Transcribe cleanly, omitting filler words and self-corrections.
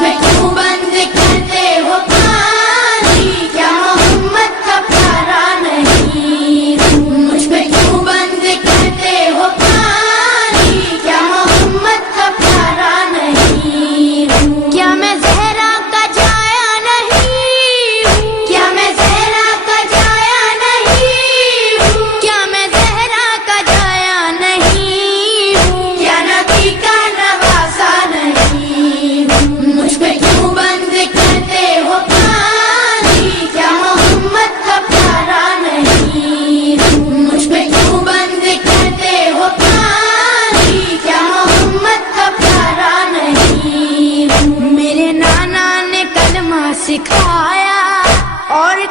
पे क्यों बंद करते हो पानी, क्या मोहम्मद का प्यारा नहीं हूँ। मुझ पे क्यों बंद करते हो पानी, क्या मोहम्मद का प्यारा नहीं हूँ। क्या मैं ज़हरा का जाया नहीं हूँ, क्या मैं ज़हरा का जाया नहीं हूँ, क्या मैं ज़हरा का जाया नहीं हूँ, क्या नबी का नवासा नहीं हूँ। मुझ पे क्यों बंद करते हो पानी, क्या मोहम्मद का प्यारा नहीं हूँ। मुझ पे क्यों बंद करते हो पानी, क्या मोहम्मद का प्यारा नहीं हूँ। मेरे नाना ने कलमा सिखाया और